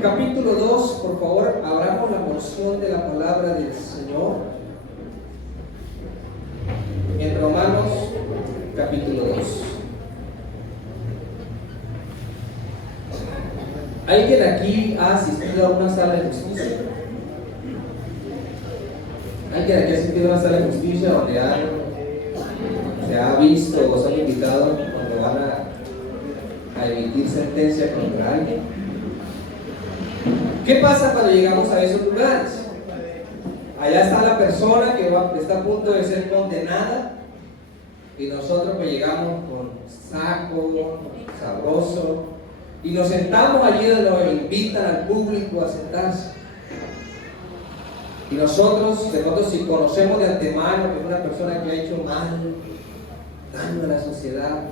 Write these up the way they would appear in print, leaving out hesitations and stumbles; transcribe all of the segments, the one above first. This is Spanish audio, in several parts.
capítulo 2, por favor, abramos la porción de la palabra del Señor. En Romanos, capítulo 2. ¿Alguien aquí ha asistido a una sala de justicia? ¿Alguien aquí ha asistido a una sala de justicia donde se ha visto o se han invitado cuando van a emitir sentencia contra alguien? ¿Qué pasa cuando llegamos a esos lugares? Allá está la persona que está a punto de ser condenada y nosotros pues llegamos con saco, sabroso, y nos sentamos allí donde nos invitan al público a sentarse. Y nosotros, de pronto, si conocemos de antemano que es una persona que ha hecho mal, daño a la sociedad,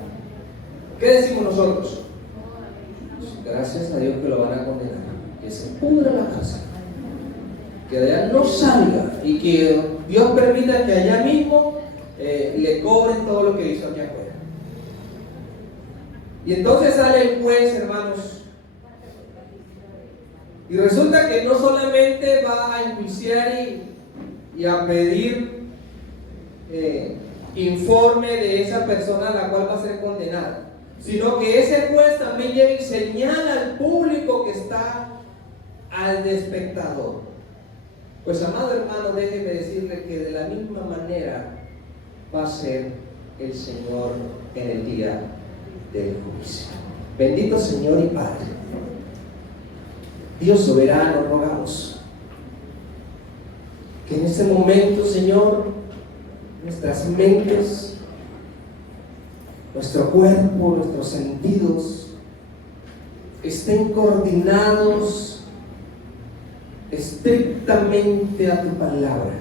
¿qué decimos nosotros? Gracias a Dios que lo van a condenar, que se pudra la casa, que de allá no salga y que Dios permita que allá mismo le cobren todo lo que hizo aquí afuera. Y entonces sale el juez, hermanos, y resulta que no solamente va a enjuiciar y a pedir informe de esa persona a la cual va a ser condenada, sino que ese juez también llega y señala al público que está al espectador. Pues, amado hermano, déjeme decirle que de la misma manera va a ser el Señor en el día del juicio. Bendito Señor y Padre, Dios soberano, rogamos que en este momento, Señor, nuestras mentes, nuestro cuerpo, nuestros sentidos estén coordinados estrictamente a tu palabra.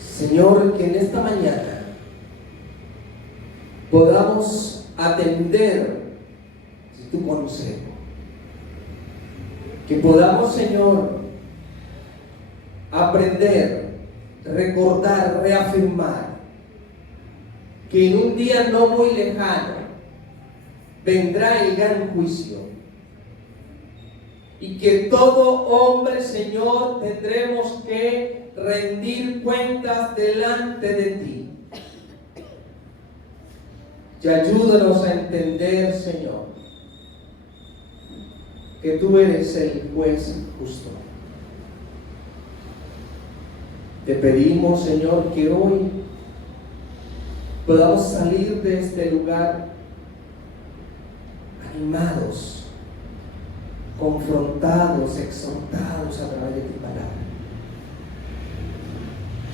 Señor, que en esta mañana podamos atender tu consejo, que podamos, Señor, aprender, recordar, reafirmar que en un día no muy lejano vendrá el gran juicio y que todo hombre, Señor, tendremos que rendir cuentas delante de ti. Y ayúdanos a entender, Señor, que tú eres el juez justo. Te pedimos, Señor, que hoy podamos salir de este lugar animados, confrontados, exhortados a través de tu palabra.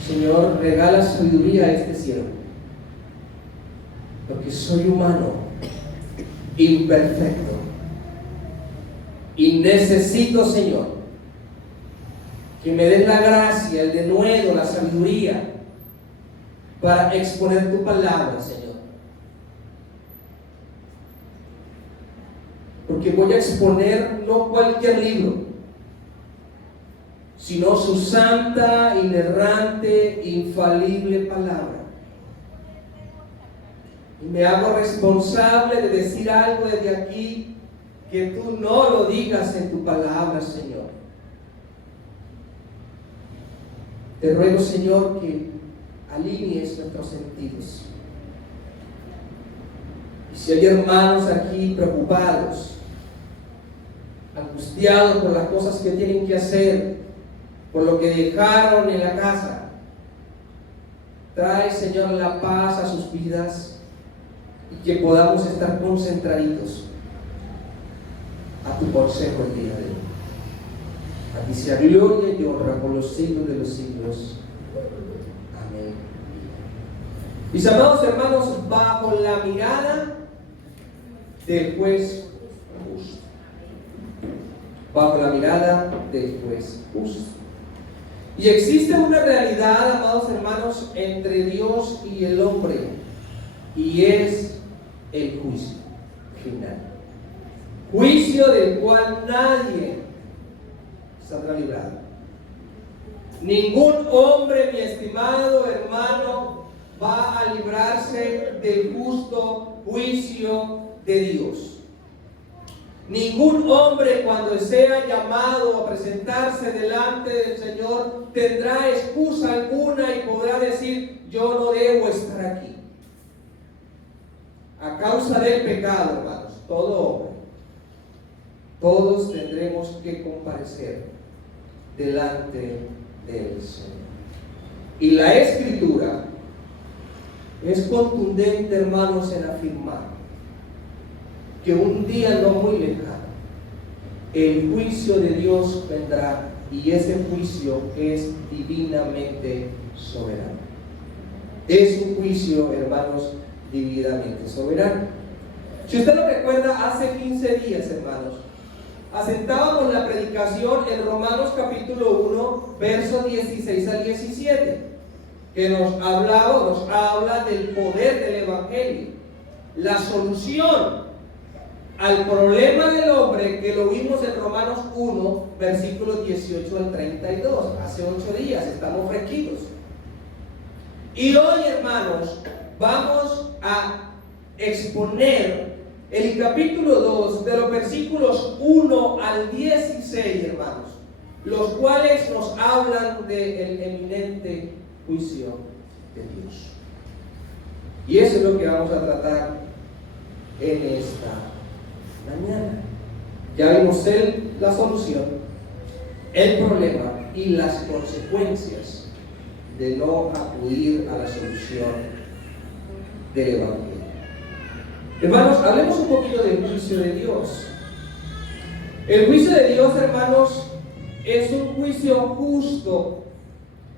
Señor, regala sabiduría a este siervo, porque soy humano, imperfecto, y necesito, Señor, que me des la gracia, el denuedo, la sabiduría para exponer tu palabra, Señor. Porque voy a exponer no cualquier libro, sino su santa, inerrante, infalible palabra. Y me hago responsable de decir algo desde aquí que tú no lo digas en tu palabra, Señor. Te ruego, Señor, que alinees nuestros sentidos. Y si hay hermanos aquí preocupados, angustiados por las cosas que tienen que hacer, por lo que dejaron en la casa, trae, Señor, la paz a sus vidas y que podamos estar concentraditos a tu consejo el día de hoy. A ti sea gloria y honra por los siglos de los siglos. Amén. Mis amados hermanos, bajo la mirada del juez justo. Bajo la mirada del juez justo. Y existe una realidad, amados hermanos, entre Dios y el hombre, y es el juicio final. Juicio del cual nadie saldrá librado. Ningún hombre, mi estimado hermano, va a librarse del justo juicio de Dios. Ningún hombre, cuando sea llamado a presentarse delante del Señor, tendrá excusa alguna y podrá decir: yo no debo estar aquí. A causa del pecado, hermanos, todo hombre, todos tendremos que comparecer delante del Señor. Y la Escritura es contundente, hermanos, en afirmar que un día no muy lejano el juicio de Dios vendrá, y ese juicio es divinamente soberano. Es un juicio, hermanos, divinamente soberano. Si usted lo recuerda, hace 15 días, hermanos, asentábamos la predicación en Romanos capítulo 1, versos 16 al 17, que nos habla del poder del Evangelio, la solución al problema del hombre, que lo vimos en Romanos 1, versículos 18 al 32, hace 8 días, estamos fresquitos. Y hoy, hermanos, vamos a exponer el capítulo 2, de los versículos 1 al 16, hermanos, los cuales nos hablan del eminente juicio de Dios. Y eso es lo que vamos a tratar en esta mañana. Ya vimos la solución, el problema y las consecuencias de no acudir a la solución del Evangelio. Hermanos, hablemos un poquito del juicio de Dios. El juicio de Dios, hermanos, es un juicio justo,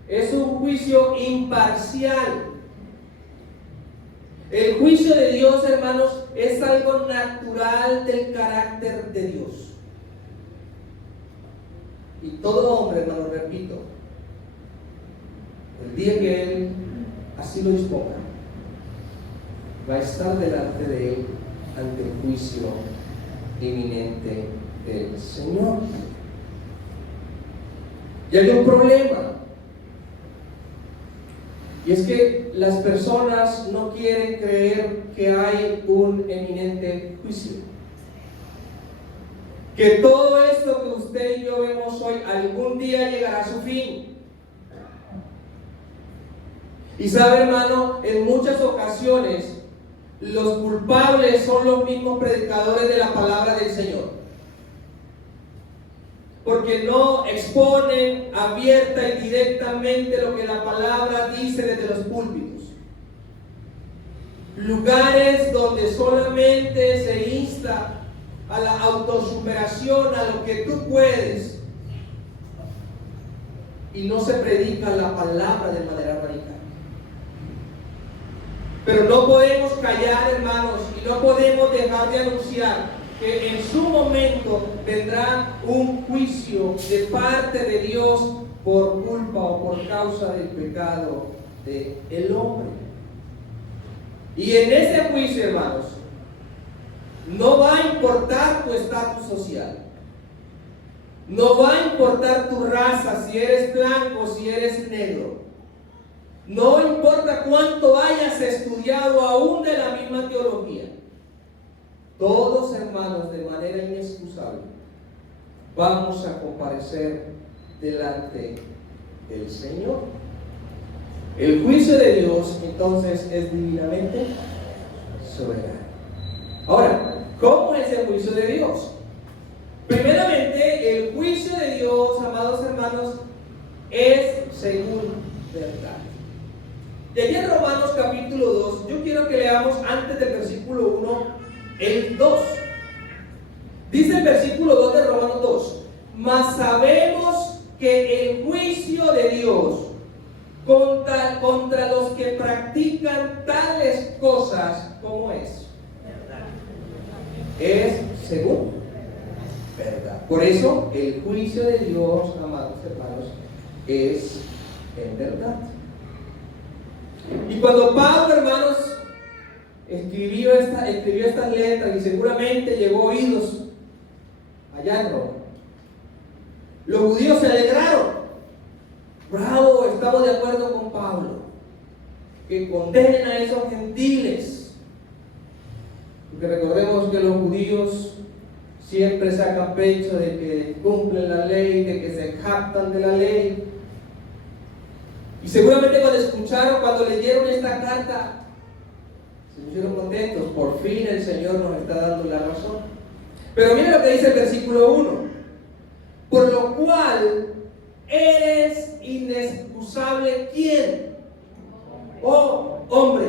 es un juicio imparcial. El juicio de Dios, hermanos, es algo natural del carácter de Dios. Y todo hombre, hermanos, repito, el día que Él así lo disponga, va a estar delante de Él ante el juicio inminente del Señor. Y hay un problema, y es que las personas no quieren creer que hay un eminente juicio, que todo esto que usted y yo vemos hoy algún día llegará a su fin. Y sabe, hermano, en muchas ocasiones los culpables son los mismos predicadores de la palabra del Señor, porque no exponen abierta y directamente lo que la palabra dice desde los púlpitos. Lugares donde solamente se insta a la autosuperación, a lo que tú puedes, y no se predica la palabra de manera radical. Pero no podemos callar, hermanos, y no podemos dejar de anunciar que en su momento vendrá un juicio de parte de Dios por culpa o por causa del pecado del hombre. Y en ese juicio, hermanos, no va a importar tu estatus social, no va a importar tu raza, si eres blanco, si eres negro. No importa cuánto hayas estudiado aún de la misma teología. Todos, hermanos, de manera inexcusable, vamos a comparecer delante del Señor. El juicio de Dios, entonces, es divinamente soberano. Ahora, ¿cómo es el juicio de Dios? Primeramente, el juicio de Dios, amados hermanos, es según verdad. Y allí en Romanos capítulo 2, yo quiero que leamos antes del versículo 1, el 2. Dice el versículo 2 de Romanos 2: mas sabemos que el juicio de Dios contra los que practican tales cosas, ¿cómo es? Es según verdad. Por eso el juicio de Dios, amados hermanos, es en verdad. Y cuando Pablo, hermanos, escribió estas letras, y seguramente llegó a oídos allá en Roma, los judíos se alegraron. Bravo, estamos de acuerdo con Pablo, que condenen a esos gentiles, porque recordemos que los judíos siempre sacan pecho de que cumplen la ley, de que se jactan de la ley. Y seguramente cuando leyeron esta carta, se pusieron contentos. Por fin el Señor nos está dando la razón. Pero mira lo que dice el versículo 1. Por lo cual eres inexcusable, ¿quién? Oh, hombre.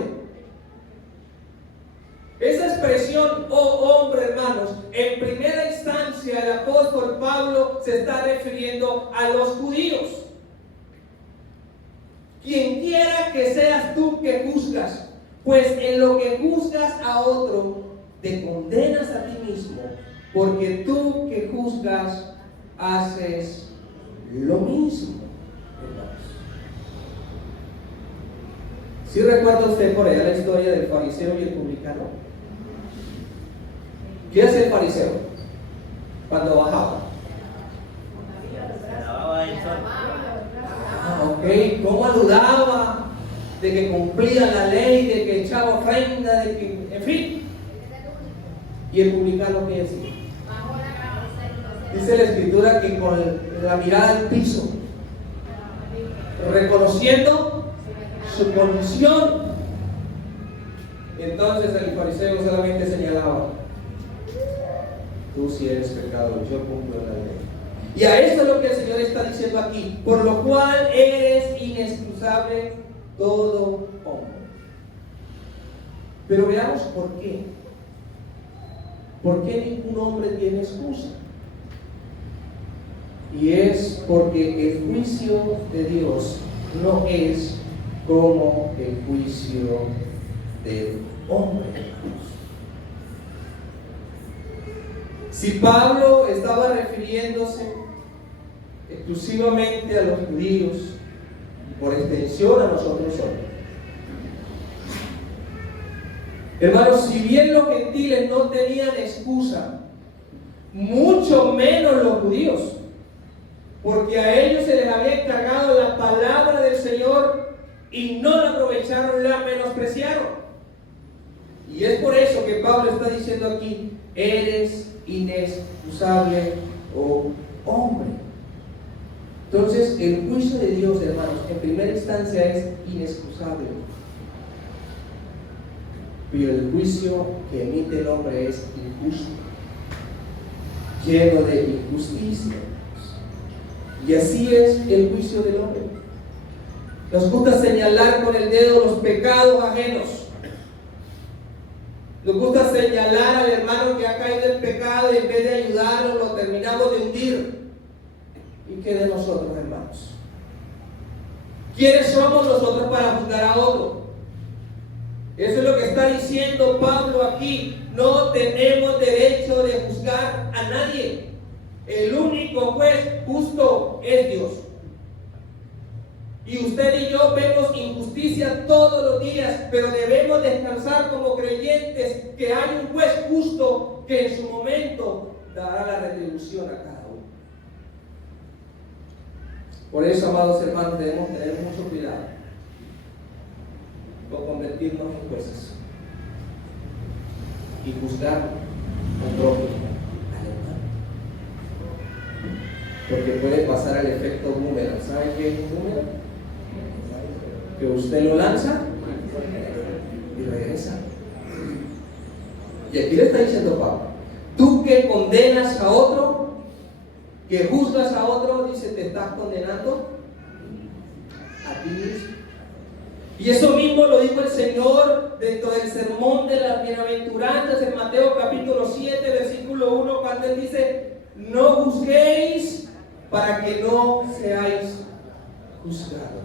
Esa expresión, oh hombre, hermanos, en primera instancia el apóstol Pablo se está refiriendo a los judíos. Quien quiera que seas tú que juzgas, pues en lo que juzgas a otro, te condenas a ti mismo, porque tú que juzgas haces lo mismo. ¿Sí recuerda usted por allá la historia del fariseo y el publicano? ¿Qué hace el fariseo cuando bajaba? Ok, ¿cómo dudaba de que cumplía la ley, de que echaba ofrenda, de que, en fin? ¿Y el publicano qué decía? Dice la escritura que con la mirada al piso, reconociendo su condición, entonces el fariseo solamente señalaba: tú sí eres pecador, yo cumplo la ley. Y a esto es lo que el Señor está diciendo aquí: por lo cual eres inexcusable todo hombre. Pero veamos por qué. ¿Por qué ningún hombre tiene excusa? Y es porque el juicio de Dios no es como el juicio del hombre. Si Pablo estaba refiriéndose exclusivamente a los judíos, por extensión a nosotros hoy, hermanos, si bien los gentiles no tenían excusa, mucho menos los judíos, porque a ellos se les había encargado la palabra del Señor y no la aprovecharon, la menospreciaron. Y es por eso que Pablo está diciendo aquí: eres inexcusable, oh hombre. Entonces, el juicio de Dios, hermanos, en primera instancia es inexcusable. Pero el juicio que emite el hombre es injusto, lleno de injusticia. Y así es el juicio del hombre. Nos gusta señalar con el dedo los pecados ajenos. Nos gusta señalar al hermano que ha caído en pecado y en vez de ayudarlo lo terminamos de hundir. ¿Y qué de nosotros, hermanos? ¿Quiénes somos nosotros para juzgar a otro? Eso es lo que está diciendo Pablo aquí. No tenemos derecho de juzgar a nadie. El único juez justo es Dios. Y usted y yo vemos injusticia todos los días, pero debemos descansar como creyentes que hay un juez justo que en su momento dará la retribución a cada uno. Por eso, amados hermanos, debemos tener mucho cuidado con convertirnos en jueces y juzgar al prójimo, al hermano, porque puede pasar el efecto boomerang. ¿Saben qué es un boomerang? Que usted lo lanza y regresa. Y aquí le está diciendo Pablo: tú que condenas a otro, que juzgas a otro, dice, te estás condenando a ti mismo. Y eso mismo lo dijo el Señor dentro del sermón de las bienaventuranzas en Mateo capítulo 7, versículo 1, cuando Él dice: no juzguéis para que no seáis juzgados.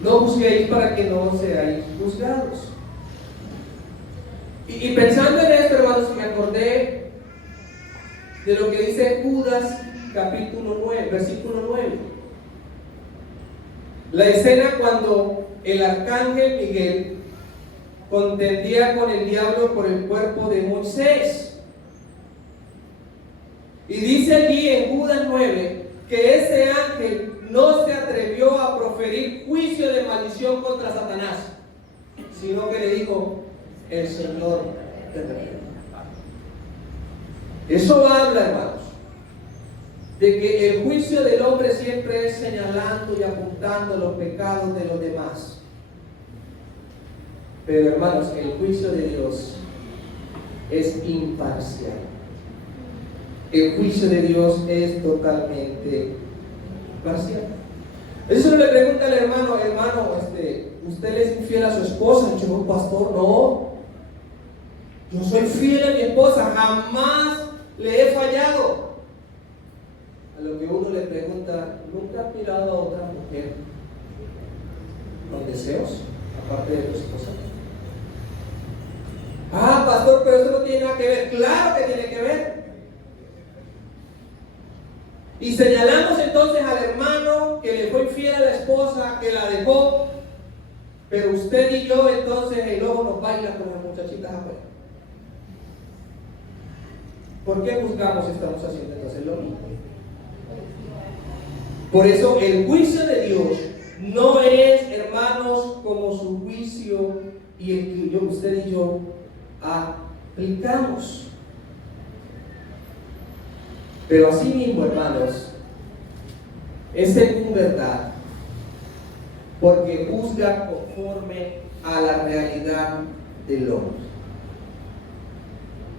No juzguéis para que no seáis juzgados. Y pensando en esto, hermanos, me acordé de lo que dice Judas capítulo 9, versículo 9. La escena cuando el arcángel Miguel contendía con el diablo por el cuerpo de Moisés. Y dice allí en Judas 9 que ese ángel no se atrevió a proferir juicio de maldición contra Satanás, sino que le dijo: el Señor te reprenda. Eso habla, hermanos, de que el juicio del hombre siempre es señalando y apuntando los pecados de los demás. Pero, hermanos, el juicio de Dios es imparcial. El juicio de Dios es totalmente imparcial. Eso uno le pregunta al hermano, ¿usted le es infiel a su esposa? Yo, pastor, no. Yo soy fiel a mi esposa, jamás le he fallado. A lo que uno le pregunta, ¿nunca has mirado a otra mujer con deseos, aparte de tu esposa? Ah, pastor, pero eso no tiene nada que ver. Claro que tiene que ver. Y señalamos entonces al hermano que le fue infiel a la esposa, que la dejó, pero usted y yo entonces el ojo nos baila con las muchachitas afuera. ¿Por qué juzgamos si estamos haciendo entonces lo mismo? Por eso el juicio de Dios no es, hermanos, como su juicio y el que usted y yo aplicamos. Pero así mismo, hermanos, es según verdad, porque juzga conforme a la realidad del hombre.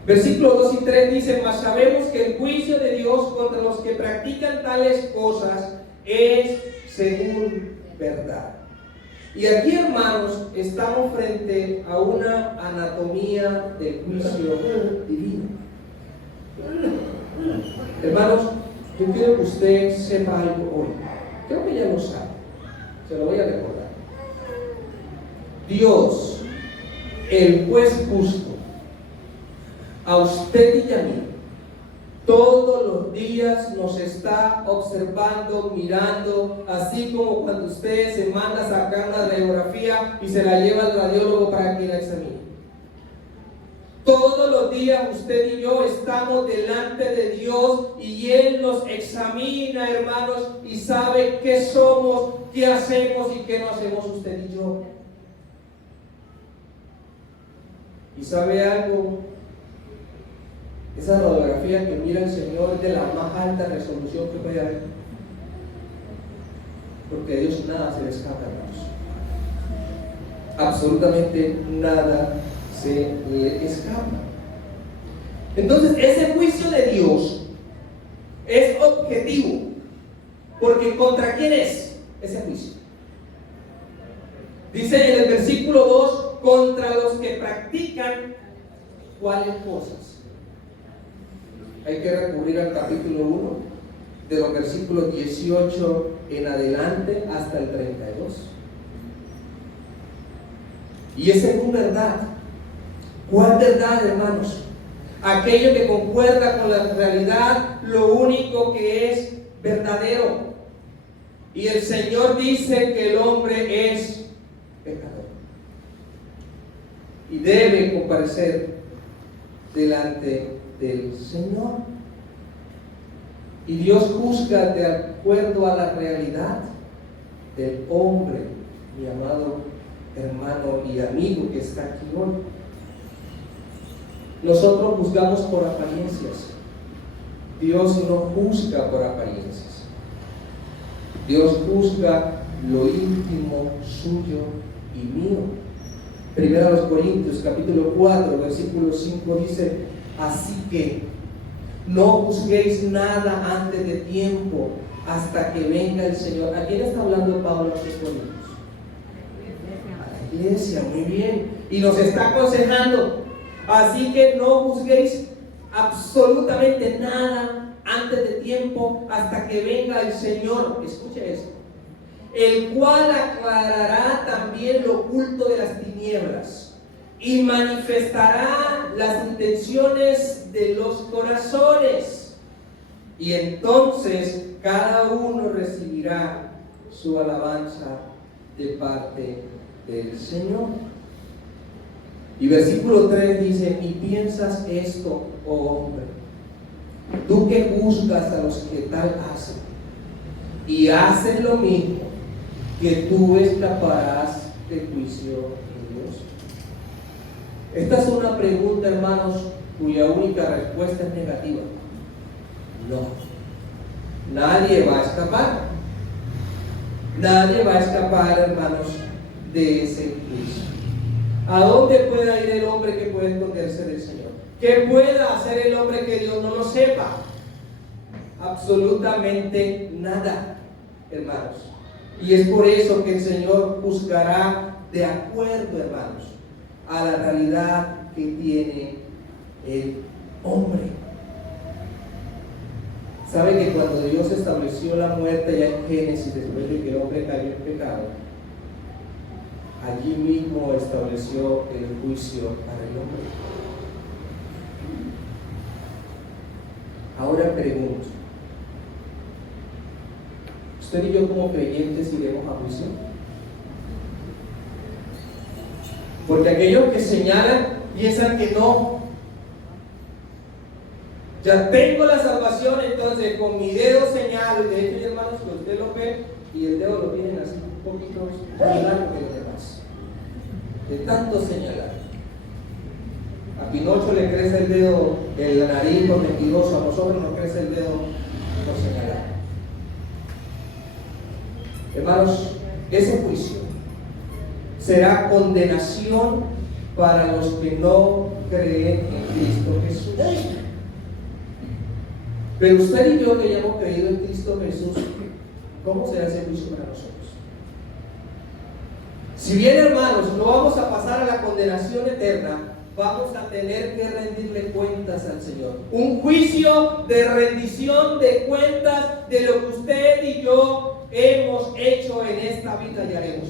Versículos 2 y 3 dice: mas sabemos que el juicio de Dios contra los que practican tales cosas es según verdad. Y aquí, hermanos, estamos frente a una anatomía del juicio divino. Hermanos, yo quiero que usted sepa algo hoy. Creo que ya lo sabe. Se lo voy a recordar. Dios, el juez justo, a usted y a mí, todos los días nos está observando, mirando, así como cuando usted se manda a sacar una radiografía y se la lleva al radiólogo para que la examine. Todos los días usted y yo estamos delante de Dios y Él nos examina, hermanos, y sabe qué somos, qué hacemos y qué no hacemos usted y yo. ¿Y sabe algo? Esa radiografía que mira el Señor es de la más alta resolución que puede haber. Porque a Dios nada se le escapa, hermanos. Absolutamente nada se le escapa. Entonces, ese juicio de Dios es objetivo. Porque ¿contra quién es ese juicio? Dice en el versículo 2: contra los que practican ¿cuáles cosas? Hay que recurrir al capítulo 1, de los versículos 18 en adelante hasta el 32. Y es según verdad. ¿Cuál verdad, hermanos? Aquello que concuerda con la realidad, lo único que es verdadero. Y el Señor dice que el hombre es pecador y debe comparecer delante del Señor. Y Dios juzga de acuerdo a la realidad del hombre, mi amado hermano y amigo que está aquí hoy. Nosotros juzgamos por apariencias. Dios no juzga por apariencias. Dios juzga lo íntimo suyo y mío. Primero a los Corintios, capítulo 4, versículo 5 dice: así que no juzguéis nada antes de tiempo, hasta que venga el Señor. ¿A quién está hablando Pablo aquí en Corintios? A la iglesia, muy bien. Y nos está aconsejando: así que no juzguéis absolutamente nada antes de tiempo, hasta que venga el Señor. Escuche esto: el cual aclarará también lo oculto de las tinieblas y manifestará las intenciones de los corazones, y entonces cada uno recibirá su alabanza de parte del Señor. Y versículo 3 dice: y piensas esto, oh hombre, tú que juzgas a los que tal hacen y hacen lo mismo, que tú escaparás del juicio de Dios. Esta es una pregunta, hermanos, cuya única respuesta es negativa. No. Nadie va a escapar. Nadie va a escapar, hermanos, de ese juicio. ¿A dónde pueda ir el hombre que puede esconderse del Señor? ¿Qué pueda hacer el hombre que Dios no lo sepa? Absolutamente nada, hermanos. Y es por eso que el Señor juzgará de acuerdo, hermanos, a la realidad que tiene el hombre. ¿Sabe que cuando Dios estableció la muerte ya en Génesis, después de que el hombre cayó en pecado, allí mismo estableció el juicio para el hombre? Ahora pregunto, ¿usted y yo como creyentes iremos a juicio? Porque aquellos que señalan piensan que no. Ya tengo la salvación, entonces con mi dedo señalo. Y de hecho, hermanos, que usted lo ve y el dedo lo tienen así un poquito más largo que los demás. De tanto señalar. A Pinocho le crece el dedo en la nariz por mentiroso, a nosotros nos crece el dedo por señalar. Hermanos, ese juicio será condenación para los que no creen en Cristo Jesús. Pero usted y yo que ya hemos creído en Cristo Jesús, ¿cómo será ese juicio para nosotros? Si bien, hermanos, no vamos a pasar a la condenación eterna, vamos a tener que rendirle cuentas al Señor. Un juicio de rendición de cuentas de lo que usted y yo hemos hecho en esta vida y haremos.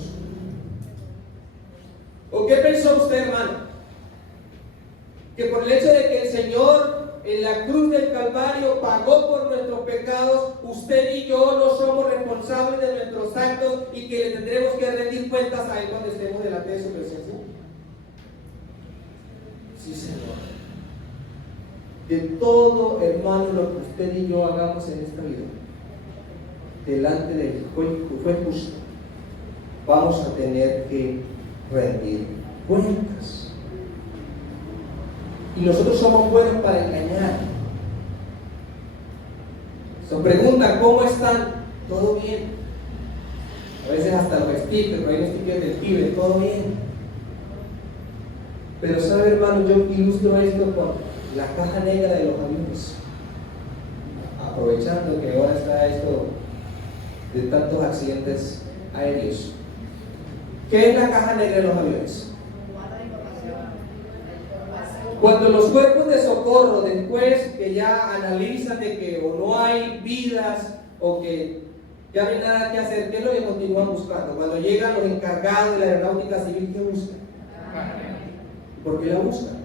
¿O qué pensó usted, hermano? Que por el hecho de que el Señor en la cruz del Calvario pagó por nuestros pecados, usted y yo no somos responsables de nuestros actos y que le tendremos que rendir cuentas a Él cuando estemos delante de su presencia. Sí, Señor. De todo, hermano, lo que usted y yo hagamos en esta vida, delante del juez justo, vamos a tener que rendir cuentas. Y nosotros somos buenos para engañar. Se preguntan, ¿cómo están? Todo bien. A veces hasta los stickers, pero hay unos stickers del pibe, todo bien. Pero sabe, hermano, yo ilustro esto con la caja negra de los aviones. Aprovechando que ahora está esto de tantos accidentes aéreos. ¿Qué es la caja negra de los aviones? Cuando los cuerpos de socorro, después que ya analizan de que o no hay vidas o que ya no hay nada que hacer, ¿qué es lo que continúan buscando? Cuando llegan los encargados de la aeronáutica civil, ¿qué buscan? ¿Por qué la buscan?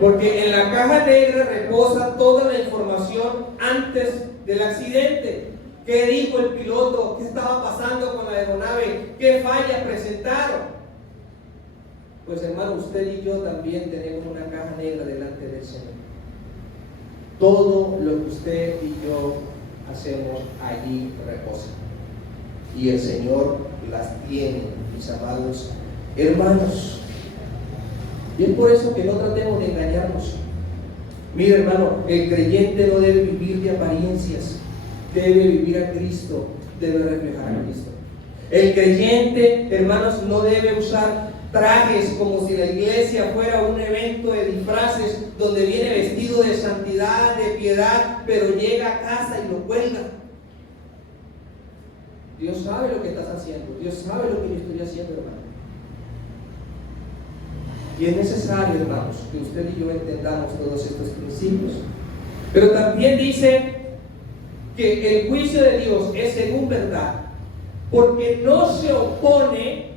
Porque en la caja negra reposa toda la información antes del accidente. ¿Qué dijo el piloto? ¿Qué estaba pasando con la aeronave? ¿Qué fallas presentaron? Pues, hermano, usted y yo también tenemos una caja negra delante del Señor. Todo lo que usted y yo hacemos allí reposa. Y el Señor las tiene, mis amados hermanos. Y es por eso que no tratemos de engañarnos. Mire, hermano, el creyente no debe vivir de apariencias, debe vivir a Cristo, debe reflejar a Cristo. El creyente, hermanos, no debe usar trajes como si la iglesia fuera un evento de disfraces donde viene vestido de santidad, de piedad, pero llega a casa y lo cuelga. Dios sabe lo que estás haciendo, Dios sabe lo que yo estoy haciendo, hermano. Y es necesario, hermanos, que usted y yo entendamos todos estos principios. Pero también dice que el juicio de Dios es según verdad, porque no se opone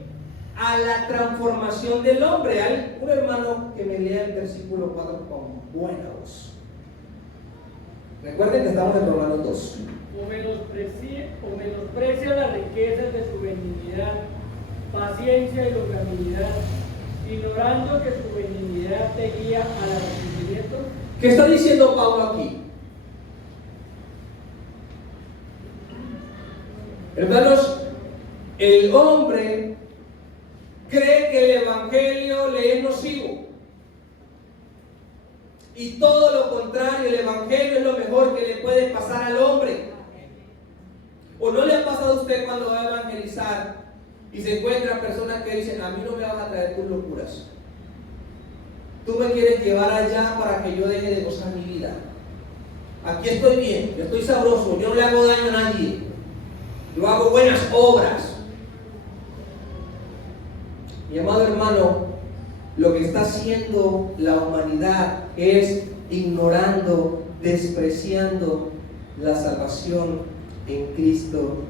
a la transformación del hombre. Hay un hermano que me lea el versículo 4 con buena voz. Recuerden que estamos en Romanos 2. O menosprecia las riquezas de su benignidad, paciencia y longanimidad, ignorando que su benignidad te guía al arrepentimiento. ¿Qué está diciendo Pablo aquí? Hermanos, el hombre cree que el evangelio le es nocivo. Y todo lo contrario, el Evangelio es lo mejor que le puede pasar al hombre. ¿O no le ha pasado a usted cuando va a evangelizar y se encuentran personas que dicen, a mí no me vas a traer tus locuras? Tú me quieres llevar allá para que yo deje de gozar mi vida. Aquí estoy bien, yo estoy sabroso, yo no le hago daño a nadie. Yo hago buenas obras. Mi amado hermano, lo que está haciendo la humanidad es ignorando, despreciando la salvación en Cristo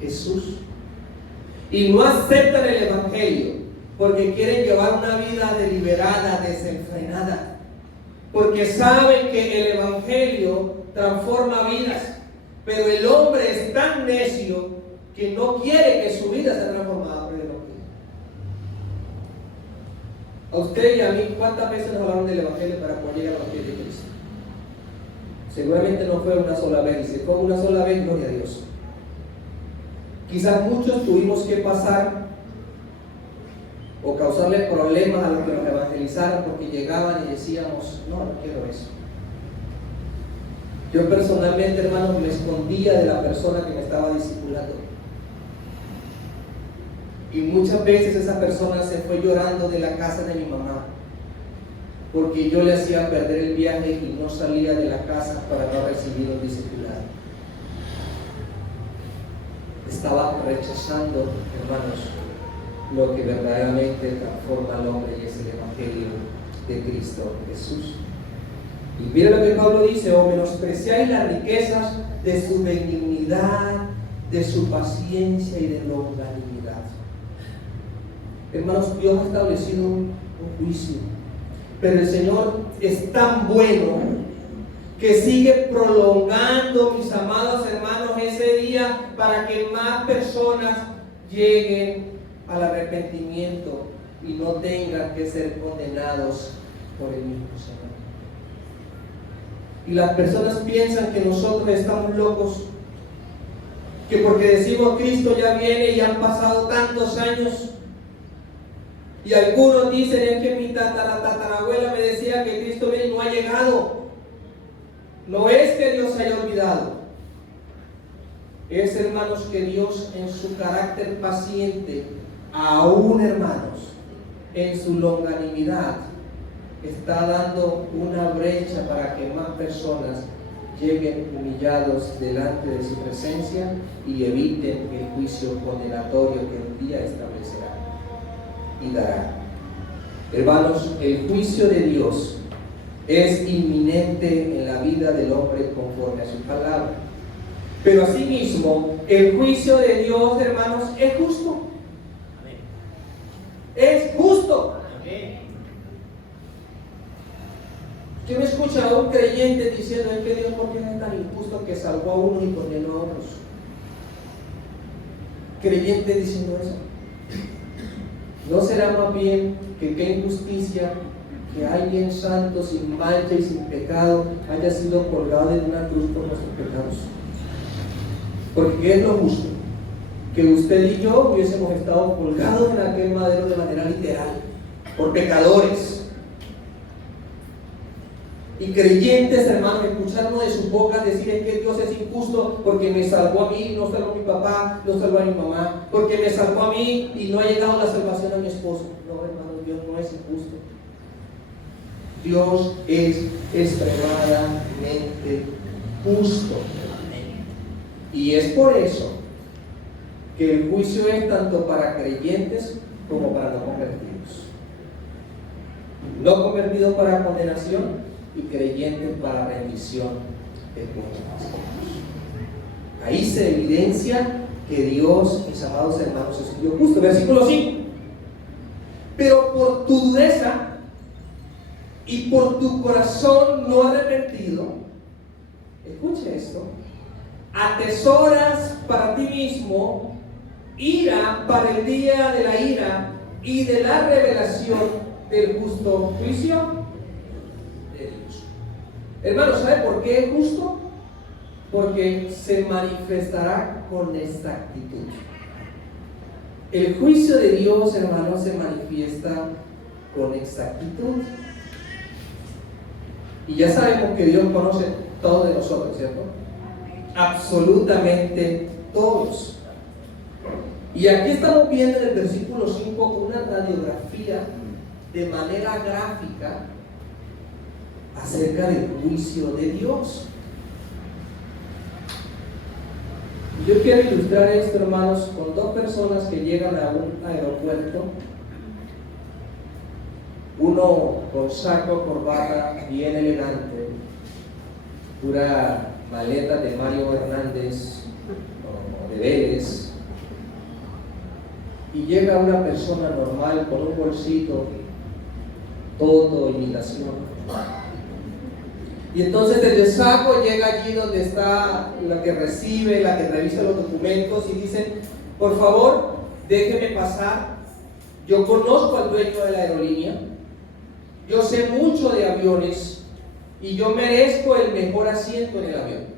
Jesús. Y no aceptan el Evangelio porque quieren llevar una vida deliberada, desenfrenada. Porque saben que el Evangelio transforma vidas. Pero el hombre es tan necio que no quiere que su vida sea transformada por el Evangelio. A usted y a mí, ¿cuántas veces nos hablaron del Evangelio para poder llegar a los pies de Cristo? Seguramente no fue una sola vez, y si fue una sola vez, gloria a Dios. Quizás muchos tuvimos que pasar o causarle problemas a los que nos evangelizaron porque llegaban y decíamos, no quiero eso. Yo personalmente, hermanos, me escondía de la persona que me estaba discipulando. Y muchas veces esa persona se fue llorando de la casa de mi mamá porque yo le hacía perder el viaje y no salía de la casa para no recibir un discipulado. Estaba rechazando, hermanos, lo que verdaderamente transforma al hombre, y es el Evangelio de Cristo Jesús. Y mira lo que Pablo dice: o menospreciáis las riquezas de su benignidad, de su paciencia y de longanimidad. Hermanos, Dios ha establecido un juicio, pero el Señor es tan bueno que sigue prolongando, mis amados hermanos, ese día para que más personas lleguen al arrepentimiento y no tengan que ser condenados por el mismo Señor. Y las personas piensan que nosotros estamos locos, que porque decimos Cristo ya viene y han pasado tantos años. Y algunos dicen, es que mi tatarabuela me decía que Cristo viene y no ha llegado. No es que Dios se haya olvidado. Es, hermanos, que Dios en su carácter paciente, aún, hermanos, en su longanimidad, está dando una brecha para que más personas lleguen humillados delante de su presencia y eviten el juicio condenatorio que un día establecerá y dará. Hermanos, el juicio de Dios es inminente en la vida del hombre conforme a su palabra. Pero asimismo, el juicio de Dios, hermanos, es justo. Amén. Es justo. Amén. Yo me escucho a un creyente diciendo, es que Dios, ¿por qué es tan injusto que salvó a uno y condenó a otros? Creyente diciendo eso. ¿No será más bien que qué injusticia que alguien santo, sin mancha y sin pecado, haya sido colgado en una cruz por nuestros pecados? Porque ¿qué es lo justo? Que usted y yo hubiésemos estado colgados en aquel madero de manera literal, por pecadores. Y creyentes, hermanos, escucharnos de sus bocas decir es que Dios es injusto porque me salvó a mí, no salvó a mi papá, no salvó a mi mamá, porque me salvó a mí y no ha llegado la salvación a mi esposo. No, hermanos, Dios no es injusto. Dios es extremadamente justo. Y es por eso que el juicio es tanto para creyentes como para no convertidos. No convertidos para condenación y creyentes para rendición de cuentas. Ahí se evidencia que Dios, mis amados hermanos, es un Dios justo. Versículo 5. Pero por tu dureza y por tu corazón no arrepentido, escuche esto, atesoras para ti mismo ira para el día de la ira y de la revelación del justo juicio de Dios. Hermanos, ¿sabe por qué es justo? Porque se manifestará con exactitud. El juicio de Dios, hermanos, se manifiesta con exactitud. Y ya sabemos que Dios conoce todo de nosotros, ¿cierto? Absolutamente todos. Y aquí estamos viendo en el versículo 5 una radiografía de manera gráfica acerca del juicio de Dios. Y yo quiero ilustrar esto, hermanos, con dos personas que llegan a un aeropuerto. Uno con saco, corbata, bien elegante, pura maleta de Mario Hernández o de Vélez, y llega una persona normal con un bolsito, todo imitación. Y entonces desde el saco llega allí donde está la que recibe, la que revisa los documentos y dice: por favor, déjeme pasar, yo conozco al dueño de la aerolínea, yo sé mucho de aviones y yo merezco el mejor asiento en el avión.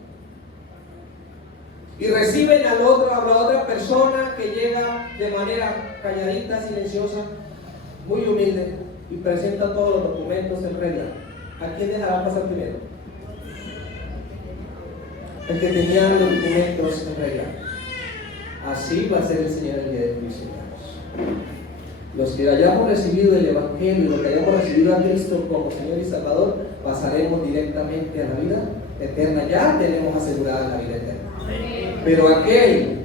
Y reciben a la otra persona que llega de manera calladita, silenciosa, muy humilde, y presenta todos los documentos en regla. ¿A quién dejará pasar primero? El que tenía los documentos en regla. Así va a ser el Señor el día del juicio. Los que hayamos recibido el Evangelio, los que hayamos recibido a Cristo como Señor y Salvador, pasaremos directamente a la vida eterna. Ya tenemos asegurada la vida eterna. Pero aquel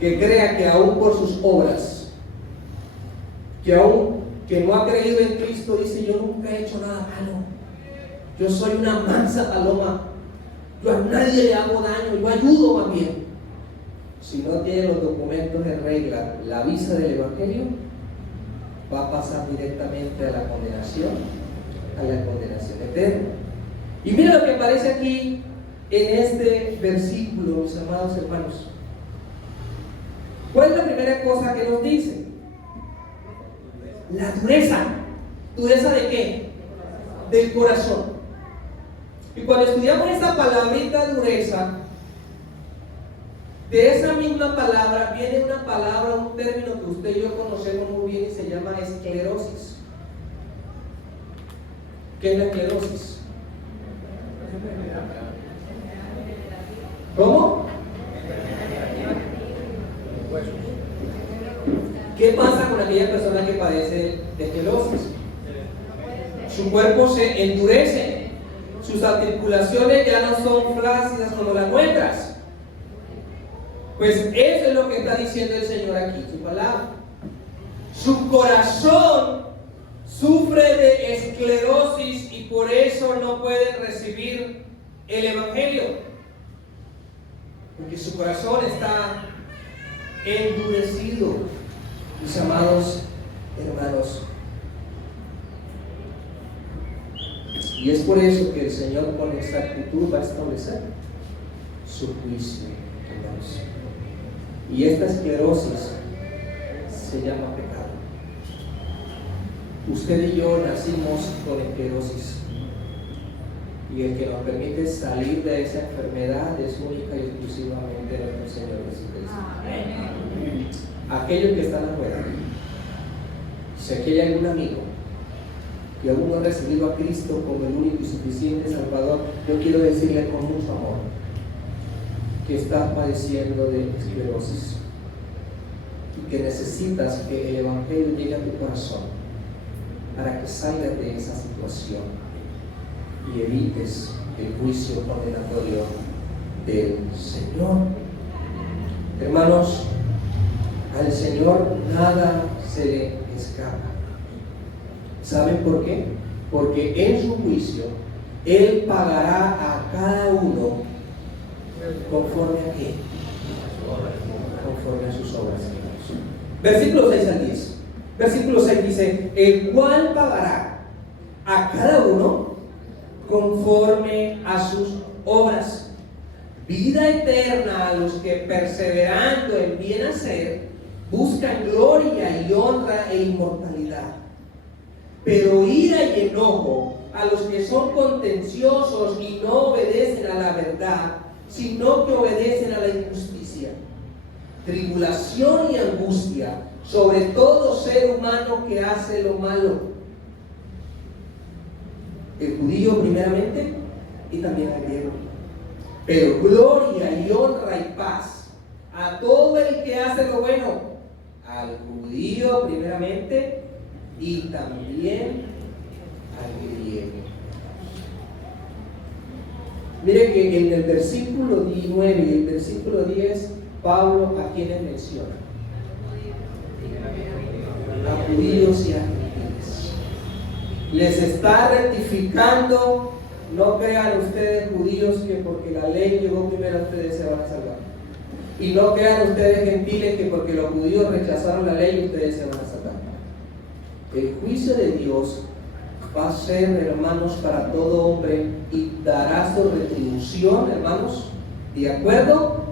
que crea que aún por sus obras, que no ha creído en Cristo, dice: yo nunca he hecho nada malo, yo soy una mansa paloma, yo a nadie le hago daño, yo ayudo más bien. Si no tiene los documentos en regla, la visa del Evangelio, va a pasar directamente a la condenación eterna. Y mira lo que aparece aquí en este versículo, mis amados hermanos. ¿Cuál es la primera cosa que nos dice? La dureza. ¿Dureza de qué? Del corazón. Y cuando estudiamos esta palabrita dureza, de esa misma palabra viene una palabra, un término que usted y yo conocemos muy bien y se llama esclerosis. ¿Qué es la esclerosis? ¿Cómo? ¿Qué pasa con aquella persona que padece de esclerosis? Su cuerpo se endurece, sus articulaciones ya no son flácidas como las nuestras. Pues eso es lo que está diciendo el Señor aquí, su palabra. Su corazón sufre de esclerosis y por eso no puede recibir el Evangelio. Porque su corazón está endurecido, mis amados hermanos. Y es por eso que el Señor con exactitud va a establecer su juicio, hermanos. Y esta esclerosis se llama pecado. Usted y yo nacimos con esclerosis. Y el que nos permite salir de esa enfermedad es única y exclusivamente nuestro Señor Jesucristo. Aquellos que están afuera, si aquí hay algún amigo que aún no ha recibido a Cristo como el único y suficiente Salvador, yo quiero decirle con mucho amor que estás padeciendo de esclerosis y que necesitas que el Evangelio llegue a tu corazón para que salgas de esa situación y evites el juicio condenatorio del Señor. Hermanos, al Señor nada se le escapa. ¿Saben por qué? Porque en su juicio Él pagará a cada uno conforme a qué? Conforme a sus obras. Versículo 6 al 10. Versículo 6 dice: el cual pagará a cada uno conforme a sus obras. Vida eterna a los que perseverando en bien hacer buscan gloria y honra e inmortalidad. Pero ira y enojo a los que son contenciosos y no obedecen a la verdad, sino que obedecen a la injusticia. Tribulación y angustia sobre todo ser humano que hace lo malo. el judío primeramente y también al griego. Pero gloria y honra y paz a todo el que hace lo bueno, al judío primeramente y también al griego. Mire que en el versículo 9 y el versículo 10, Pablo a quienes menciona: a judíos y a gentiles. Les está rectificando. No crean ustedes, judíos, que porque la ley llegó primero ustedes se van a salvar. Y no crean ustedes, gentiles, que porque los judíos rechazaron la ley ustedes se van a salvar. El juicio de Dios va a ser, hermanos, para todo hombre y dará su retribución, hermanos, de acuerdo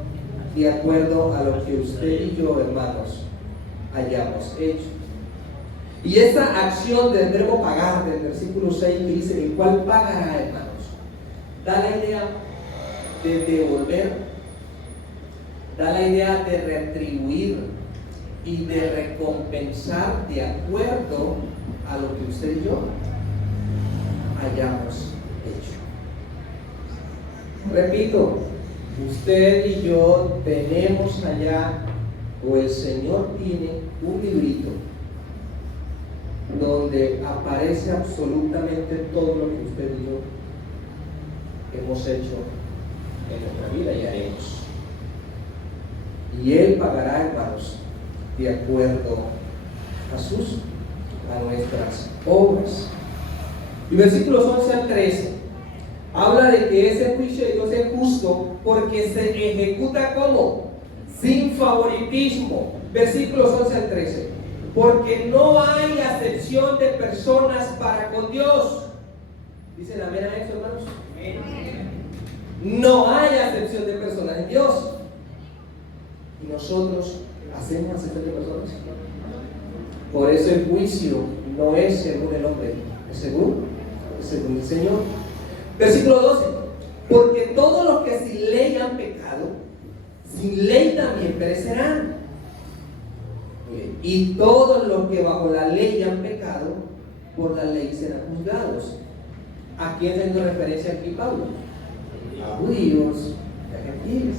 a lo que usted y yo, hermanos, hayamos hecho. Y esa acción del verbo pagar, del versículo 6, que dice: el cual pagará, hermanos, da la idea de devolver, da la idea de retribuir y de recompensar de acuerdo a lo que usted y yo hayamos hecho. Repito, usted y yo tenemos allá, o el Señor tiene un librito donde aparece absolutamente todo lo que usted y yo hemos hecho en nuestra vida y haremos. Y Él pagará, hermanos, de acuerdo a nuestras obras. Y versículos 11 al 13 habla de que ese juicio de Dios es justo porque se ejecuta como sin favoritismo. Versículos 11 al 13: porque no hay acepción de personas para con Dios. ¿Dicen amén a eso, hermanos? No hay acepción de personas en Dios. ¿Y nosotros hacemos acepción de personas? Por eso el juicio no es según el hombre, es según el Señor. Versículo 12: porque todos los que sin ley han pecado, sin ley también perecerán. Y todos los que bajo la ley han pecado, por la ley serán juzgados. ¿A quién haciendo referencia aquí Pablo? A judíos y a gentiles.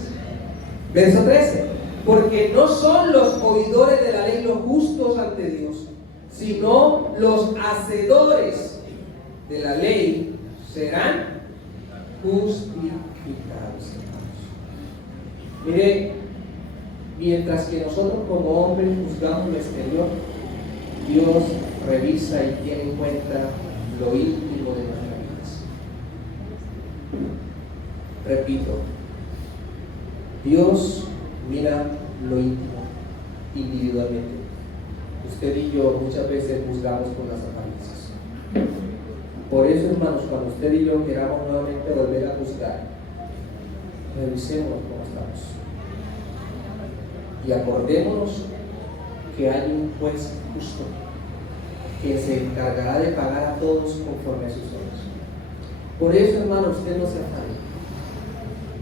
Verso 13: porque no son los oidores de la ley los justos ante Dios, sino los hacedores de la ley serán justificados. Mire, mientras que nosotros como hombres juzgamos lo exterior, Dios revisa y tiene en cuenta lo íntimo de nuestras vidas. Repito, Dios mira lo íntimo individualmente. Usted y yo muchas veces juzgamos por las apariencias. Por eso, hermanos, cuando usted y yo queramos nuevamente volver a juzgar, revisemos cómo estamos y acordémonos que hay un juez justo que se encargará de pagar a todos conforme a sus obras. Por eso, hermano, usted no se afane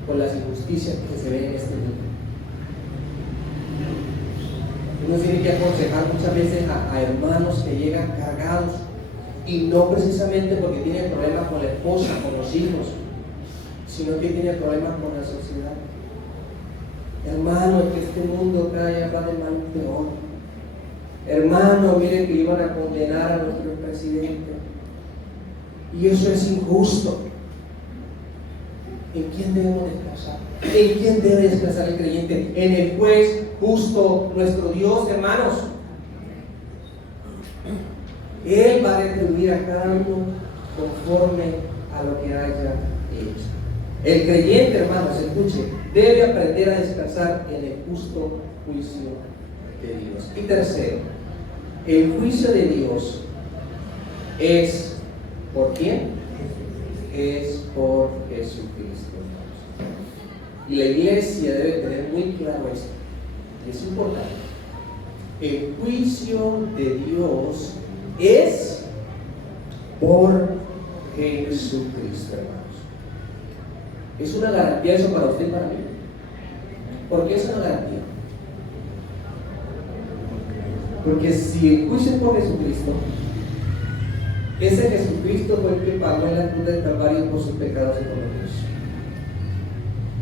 por las injusticias que se ven en este mundo. Uno tiene que aconsejar muchas veces a hermanos que llegan cargados, y no precisamente porque tienen problemas con la esposa, con los hijos, sino que tienen problemas con la sociedad. Hermano, es que este mundo cada día va de mal en peor. Hermano, miren que iban a condenar a nuestro presidente, y eso es injusto. ¿En quién debemos descansar? ¿En quién debe descansar el creyente? En el juez justo, nuestro Dios, hermanos. Él va a retribuir a cada uno conforme a lo que haya hecho. El creyente, hermanos, escuche, debe aprender a descansar en el justo juicio de Dios. Y tercero, el juicio de Dios es ¿por quién? Es por Jesucristo. Y la iglesia debe tener muy claro esto. Y es importante. El juicio de Dios es por Jesucristo, hermanos. ¿Es una garantía eso para usted y para mí? ¿Por qué es una garantía? Porque si el juicio es por Jesucristo, Ese Jesucristo fue el que pagó en la cruz del Calvario por sus pecados y por los míos.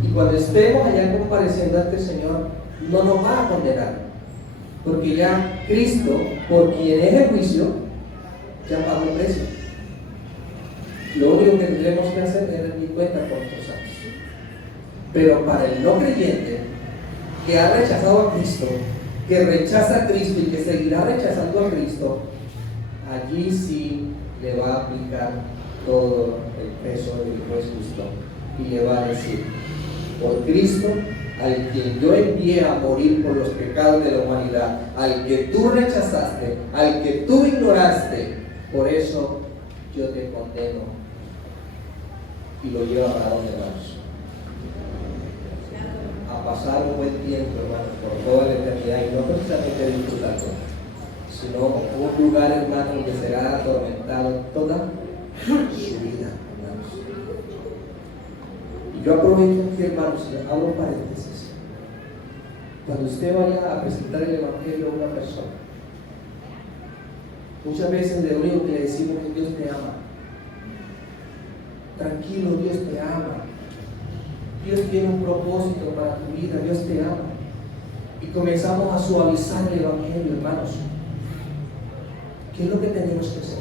Y cuando estemos allá compareciendo ante el Señor, no nos va a condenar, porque ya Cristo, por quien es el juicio, ya pagó el precio. Lo único que tendremos que hacer es rendir cuenta por nuestros actos. Pero para el no creyente, que ha rechazado a Cristo, que rechaza a Cristo y que seguirá rechazando a Cristo, allí sí le va a aplicar todo el peso del juez justo y le va a decir: por Cristo, al quien yo envié a morir por los pecados de la humanidad, al que tú rechazaste, al que tú ignoraste, por eso yo te condeno. Y lo lleva para donde vamos. A pasar un buen tiempo, hermanos, por toda la eternidad, y no precisamente disfrutarlo, sino un lugar, hermano, donde será atormentado toda su vida, hermanos. Y yo aprovecho aquí, hermanos, y abro paréntesis. Cuando usted vaya a presentar el Evangelio a una persona, muchas veces lo único que le decimos es: Dios te ama. Tranquilo, Dios te ama. Dios tiene un propósito para tu vida, Dios te ama. Y comenzamos a suavizar el Evangelio, hermanos. ¿Qué es lo que tenemos que hacer?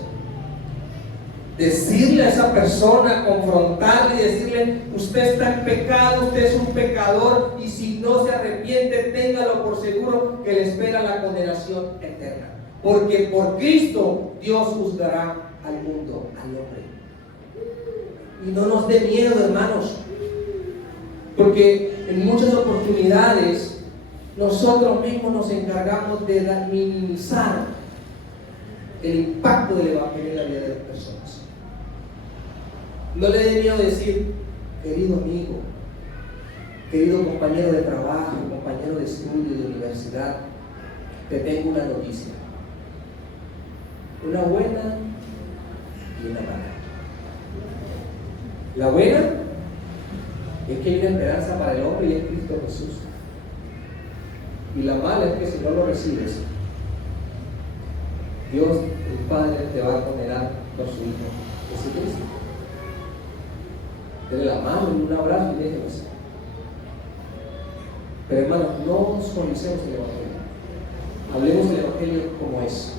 Decirle a esa persona, confrontarle y decirle: usted está en pecado, usted es un pecador, y si no se arrepiente, téngalo por seguro que le espera la condenación eterna. Porque por Cristo Dios juzgará al mundo, al hombre. Y no nos dé miedo, hermanos, porque en muchas oportunidades nosotros mismos nos encargamos de minimizar el impacto del Evangelio en la vida de las personas. No le dé miedo decir: querido amigo, querido compañero de trabajo, compañero de estudio, de universidad, te tengo una noticia, una buena y una mala. La buena es que hay una esperanza para el hombre y es Cristo Jesús. Y la mala es que si no lo recibes, Dios, el Padre, te va a condenar por su Hijo Jesucristo. Dele la mano y un abrazo y déjelo así. Pero hermanos, no suavicemos el Evangelio. Hablemos del Evangelio como es.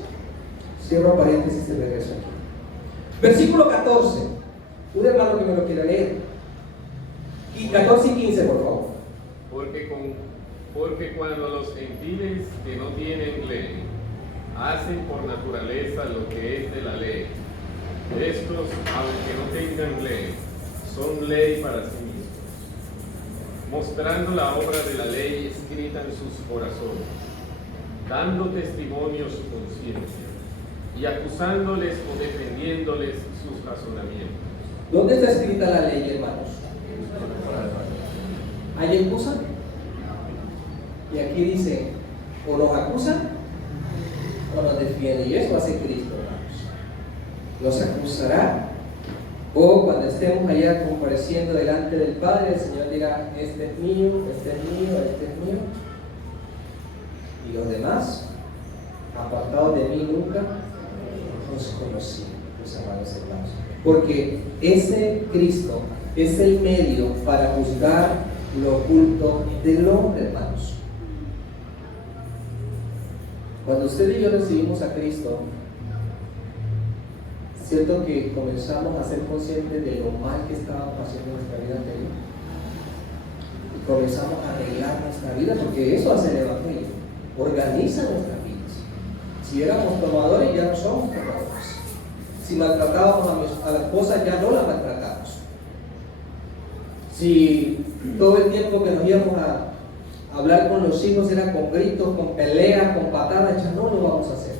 Cierro paréntesis y regreso aquí. Versículo 14. Un hermano que me lo quiera leer. Y 14 y 15, por favor. Porque cuando los gentiles que no tienen ley hacen por naturaleza lo que es de la ley, estos, aunque no tengan ley, son ley para sí mismos, mostrando la obra de la ley escrita en sus corazones, dando testimonio su conciencia y acusándoles o defendiéndoles sus razonamientos. ¿Dónde está escrita la ley, hermanos? ¿Hay excusa? Y aquí dice: o nos acusan o nos defienden. Y eso hace Cristo, hermanos. Nos acusará, o cuando estemos allá compareciendo delante del Padre, el Señor dirá: este es mío, este es mío, este es mío. Y los demás, apartados de mí, nunca los conocí, mis amados hermanos. Porque ese Cristo es el medio para juzgar lo oculto del hombre, hermanos. Cuando usted y yo recibimos a Cristo, es cierto que comenzamos a ser conscientes de lo mal que estábamos haciendo en nuestra vida anterior. Y comenzamos a arreglar nuestra vida, porque eso hace el Evangelio. Organiza nuestras vidas. Si éramos tomadores, ya no somos tomadores. Si maltratábamos a la esposa, ya no la maltratamos. Si todo el tiempo que nos íbamos a hablar con los hijos era con gritos, con peleas, con patadas, ya no lo vamos a hacer.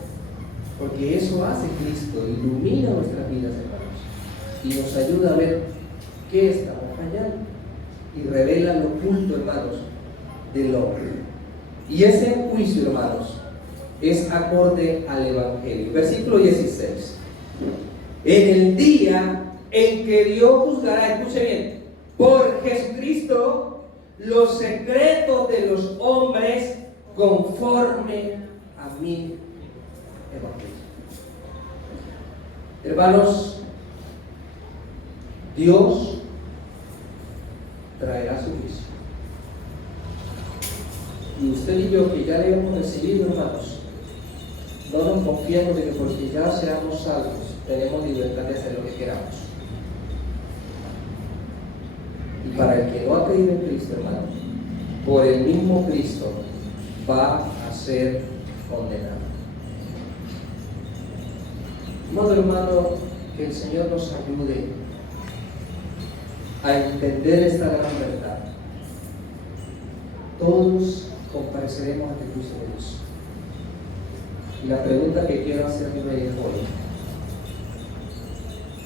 Porque eso hace Cristo, ilumina nuestras vidas, hermanos, y nos ayuda a ver qué estamos fallando y revela lo oculto, hermanos, del hombre. Y ese juicio, hermanos, es acorde al Evangelio. Versículo 16. En el día en que Dios juzgará, escuche bien, por Jesucristo, los secretos de los hombres conforme a mi Evangelio. Hermanos, Dios traerá su juicio. Y usted y yo, que ya le hemos recibido, hermanos, no nos confiemos de que porque ya seamos salvos, tenemos libertad de hacer lo que queramos. Y para el que no ha creído en Cristo, hermano, por el mismo Cristo va a ser condenado. Modo, hermano, que el Señor nos ayude a entender esta gran verdad. Todos compareceremos ante el juicio de Dios. Y la pregunta que quiero hacerme hoy: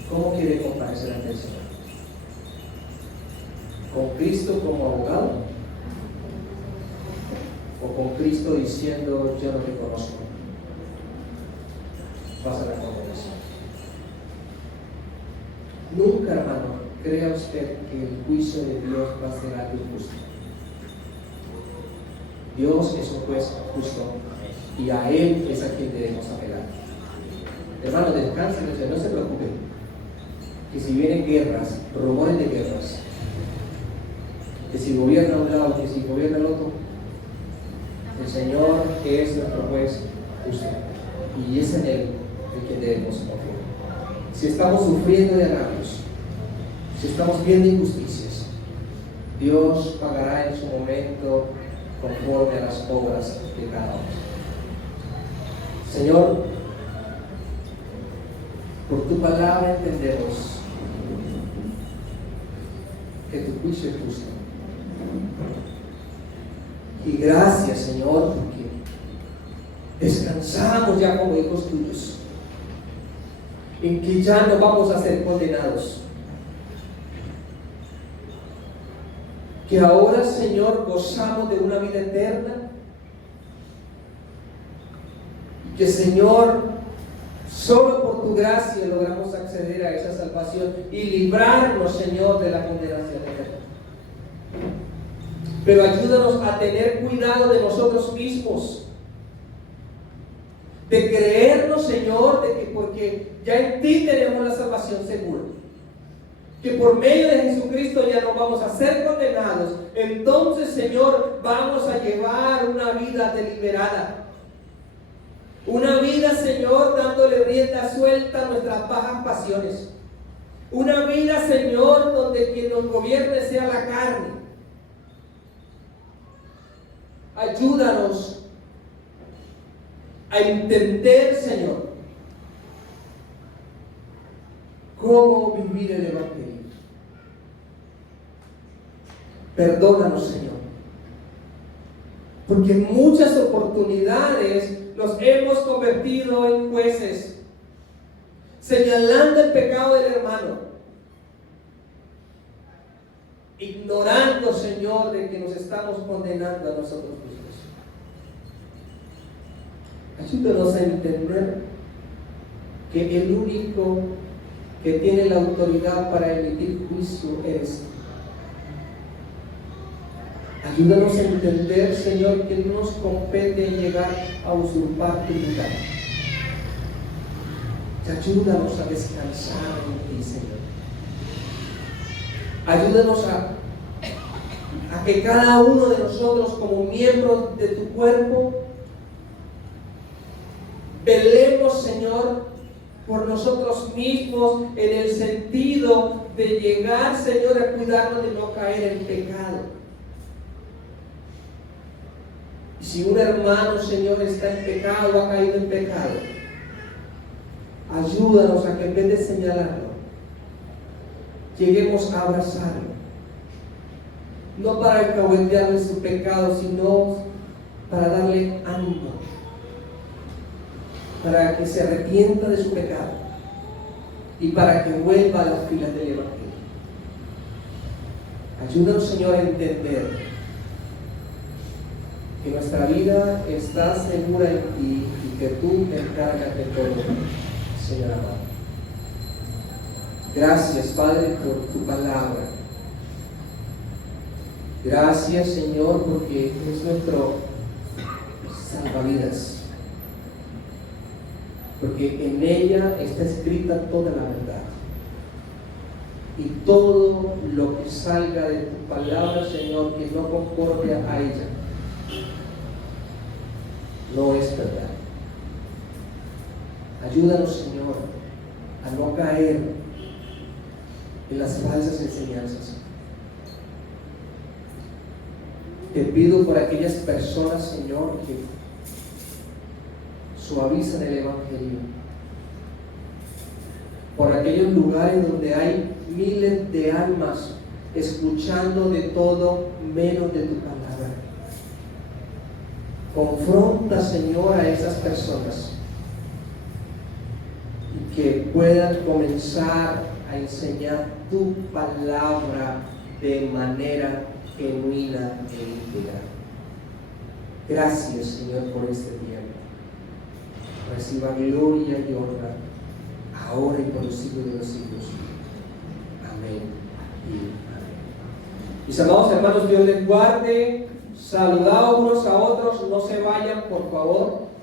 ¿cómo quiere comparecer ante el Señor? ¿Con Cristo como abogado? ¿O con Cristo diciendo yo no te conozco? Vas a la condenación. Nunca, hermano, crea usted que el juicio de Dios va a ser algo injusto. Dios es un juez justo y a Él es a quien debemos apelar. Hermano, descansen, no se preocupen. Que si vienen guerras, rumores de guerras, que si gobierna un lado, que si gobierna el otro, el Señor es nuestro juez justo y es en Él el que debemos confiar. Si estamos sufriendo de agravios, si estamos viendo injusticias, Dios pagará en su momento conforme a las obras de cada uno. Señor, por tu palabra entendemos que tu juicio es justo. Y gracias, Señor, porque descansamos ya como hijos tuyos, en que ya no vamos a ser condenados. Que ahora, Señor, gozamos de una vida eterna. Y que, Señor, solo por tu gracia logramos acceder a esa salvación y librarnos, Señor, de la condenación eterna. Pero ayúdanos a tener cuidado de nosotros mismos, de creernos, Señor, de que porque ya en ti tenemos la salvación segura, que por medio de Jesucristo ya no vamos a ser condenados. Entonces, Señor, vamos a llevar una vida deliberada, una vida, Señor, dándole rienda suelta a nuestras bajas pasiones, una vida, Señor, donde quien nos gobierne sea la carne. Ayúdanos a entender, Señor, cómo vivir el Evangelio. Perdónanos, Señor, porque en muchas oportunidades nos hemos convertido en jueces, señalando el pecado del hermano, ignorando, Señor, de que nos estamos condenando a nosotros mismos. Ayúdanos a entender que el único que tiene la autoridad para emitir juicio eres tú. Ayúdanos a entender, Señor, que no nos compete llegar a usurpar tu lugar. Ayúdanos a descansar en ti, Señor. Ayúdanos a que cada uno de nosotros, como miembros de tu cuerpo, velemos, Señor, por nosotros mismos, en el sentido de llegar, Señor, a cuidarnos de no caer en pecado. Y si un hermano, Señor, está en pecado, ha caído en pecado, ayúdanos a que en vez de señalarlo, lleguemos a abrazarlo, no para alcahuetearle su pecado, sino para darle ánimo, para que se arrepienta de su pecado y para que vuelva a las filas del Evangelio. Ayúdanos, Señor, a entender que nuestra vida está segura en ti y que tú te encargas de todo, Señor amado. Gracias, Padre, por tu palabra. Gracias, Señor, porque es nuestro salvavidas. porque en ella está escrita toda la verdad. Y todo lo que salga de tu palabra, Señor, que no concorde a ella, no es verdad. Ayúdanos, Señor, a no caer en las falsas enseñanzas. Te pido por aquellas personas, Señor, que suavizan el Evangelio, por aquellos lugares donde hay miles de almas escuchando de todo menos de tu palabra. Confronta, Señor, a esas personas y que puedan comenzar a enseñar tu palabra de manera genuina e íntegra. Gracias, Señor, por este tiempo. Reciba gloria y honra ahora y por los siglos de los siglos. Amén y amén. Mis amados hermanos, Dios les guarde. Saludaos unos a otros, no se vayan, por favor.